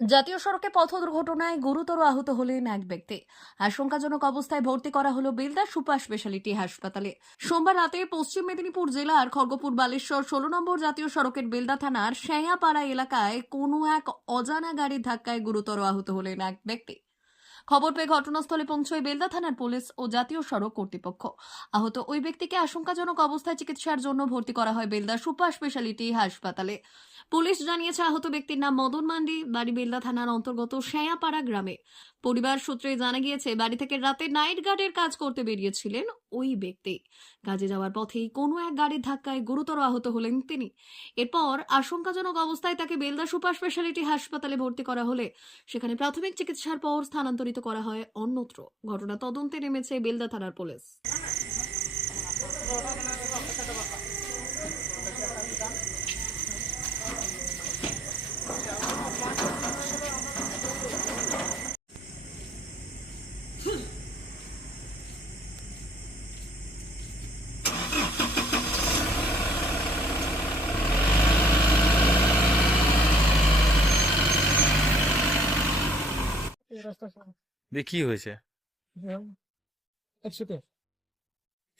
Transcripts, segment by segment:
জাতীয় সড়কে পথ দুর্ঘটনায় গুরুতর আহত হলেন এক ব্যক্তি। আশঙ্কাজনক অবস্থায় ভর্তি করা হল বেলদা সুপার স্পেশালিটি হাসপাতালে। সোমবার রাতে পশ্চিম মেদিনীপুর জেলার খড়গপুর বালেশ্বর ষোলো নম্বর জাতীয় সড়কের বেলদা থানার শ্যাঁয়াপাড়া এলাকায় কোনো এক অজানা গাড়ির ধাক্কায় গুরুতর আহত হলেন এক ব্যক্তি। খবর পেয়ে ঘটনাস্থলে পৌঁছয় বেলদা থানার পুলিশ ও জাতীয় সড়ক কর্তৃপক্ষ। আহত ওই ব্যক্তিকে আশঙ্কাজনক অবস্থায় চিকিৎসার জন্য ভর্তি করা হয় বেলদা সুপার স্পেশালিটি হাসপাতালে। পুলিশ জানিয়েছে, আহত ব্যক্তির নাম মদন মান্ডি, বাড়ি বেলদা থানার অন্তর্গত শ্যায়াপাড়া গ্রামে। পরিবার সূত্রে জানা গিয়েছে, বাড়ি থেকে রাতে নাইট গার্ডের কাজ করতে বেরিয়েছিলেন ওই ব্যক্তি। কাজে যাওয়ার পথেই কোনো এক গাড়ির ধাক্কায় গুরুতর আহত হলেন তিনি। এরপর আশঙ্কাজনক অবস্থায় তাকে বেলদা সুপার স্পেশালিটি হাসপাতালে ভর্তি করা হলে সেখানে প্রাথমিক চিকিৎসার পর স্থানান্তরিত করা হয় অন্যত্র। ঘটনা তদন্তে নেমেছে বেলদা থানার পুলিশ। দিয়ে কি হয়েছে? হুম।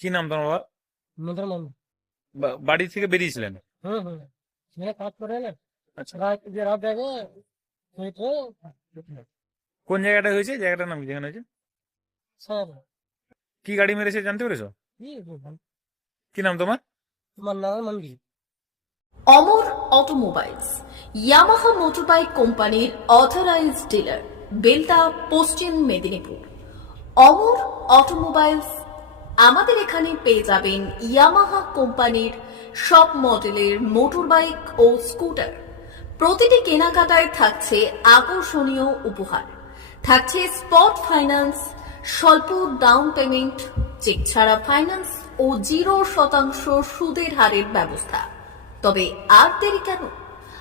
কি নাম তোমার বাবা? মন্দির মান বাড়ি থেকে বেরিয়েছিলেন? হুম হুম মেয়ে কাজ করে না আচ্ছা। রাত যে রাত দেখে সেইটা কোন জায়গাটা হয়েছে? জায়গাটার নাম কি যেখানে হয়েছে? স্যার। কি গাড়ি মেরেছে জানতে পেরেছ? কি? কি নাম তোমার? তোমার নাম মন্দির। অমর অটোমোবাইলস ইয়ামাহা মোটরবাইক কোম্পানির অথরাইজড ডিলার। বেলদা পশ্চিম মেদিনীপুর। অমর অটোমোবাইলস আমাদের এখানে পেয়ে যাবেন ইয়ামাহা কোম্পানির সব মডেলের মোটরবাইক ও স্কুটার প্রতিটি কেনাকাটায় থাকছে আকর্ষণীয় উপহার। থাকছে স্পট ফাইন্যান্স স্বল্প ডাউন পেমেন্ট চেক ছাড়া ফাইন্যান্স ও জিরো শতাংশ সুদের হারের ব্যবস্থা। তবে আর দেরি কেন?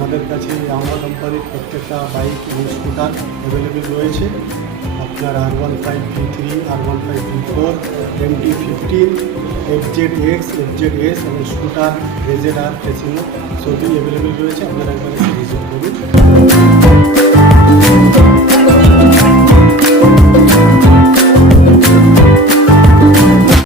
আমাদের কাছে আমার কোম্পানির প্রত্যেকটা বাইক এবং স্কুটার অ্যাভেলেবেল রয়েছে। আপনার R one five V three R one five V four M T fifteen F Z X F Z S এবং scooter Ray ZR R Fascino সবই অ্যাভেলেবেল রয়েছে। আপনারা একবার ভিজিট করুন।